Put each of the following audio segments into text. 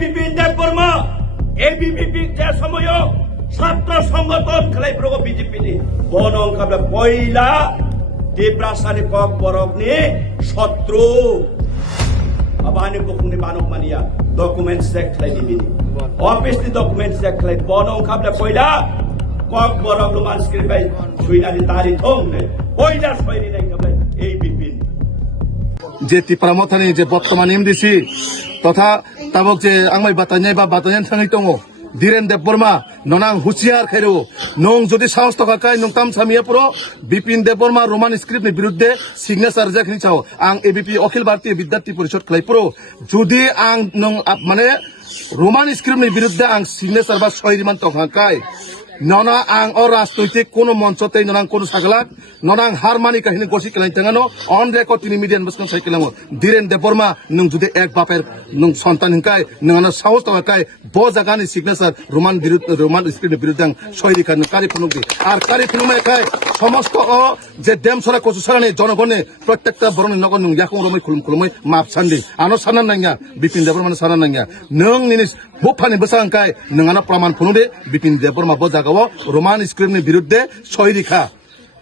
Bipin Debbarma ABVP যে সময় ছাত্র সংগঠন খেলাইপ্রগো বিজেপি নি বনং খাবলা পয়লা দেবরাসানি কক বরক নি শত্রু আবানি বকুনি বানক মানিয়া ডকুমেন্টস চেক খেলাই দিবি অফিস নি ডকুমেন্টস চেক খেলাই বনং খাবলা পয়লা cock Borok Roman script by সুইনানি তারি থং নে পয়লা সয়নি নাই খাবলা এই বিপিন যে টিপ্রামথানি যে বর্তমান এমডিসি তথা তাবক যে আংমাই বাতানাই বা বাতানান থাঙै दङ ধীরেন দেববর্মা ননাং হুঁশিয়ার খাইরো নং যদি সাহস থাকায় নং তাম সামিয়া পুরো বিপিন দেববর্মা রোমান স্ক্রিপ্টনি বিরুদ্ধে সিগনেচার জাখনি চাও আং এবিপি অখিল ভারতীয় বিদ্যার্থী পরিষদ খাই পুরো যদি আং নং মানে রোমান স্ক্রিপ্টনি বিরুদ্ধে আং সিগনেচার বা সহিমান থাকায় ননা আং ও রাজনৈতিক কোন মঞ্চতে ননাং কোন সাগলাক ননাং হারমানি কাহিনী গসি কেলাই তেঙ্গানো অন রেকর্ড তিনি মিডিয়ান বসকান সাইকেলামো ধীরেন দেববর্মা নং যদি এক বাপের নং সন্তান হিংকায় নংনা সাহস থাকায় ব জাগানি সিগনেচার রোমান স্ক্রিপ্টের বিরুদ্ধে আং সহিরিখা কারি খুনুকি আর কারি খুনুমায় খায় সমস্ত ও যে ডেম সরা কচু সরানি জনগণে প্রত্যেকটা বরণের নগর নং ইয়াকং রমই খুলুমই মাপ সান্দি আনো সানান নাঙ্গা বিপিন দেববর্মা সানান নাঙ্গা নং নিনিস বুফানি বসাংকায় নংআনা প্রমাণ খুনুদে বিপিন দেববর্মা ব জাগাও রোমান স্ক্রিপ্টनि বিরুদ্ধে সহিরিখা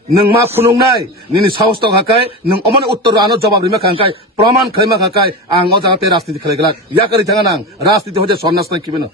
नों मा खुनुंनाय निनि साहस थाखाय नों अमन उत्तर आनो जवाब रिमा खांखाय प्रमाण खायमा खांखाय आं अ जाहाते राजनीति खालायगला या करि थाङा नां राजनीति हजे सन्नास नाय किबेनो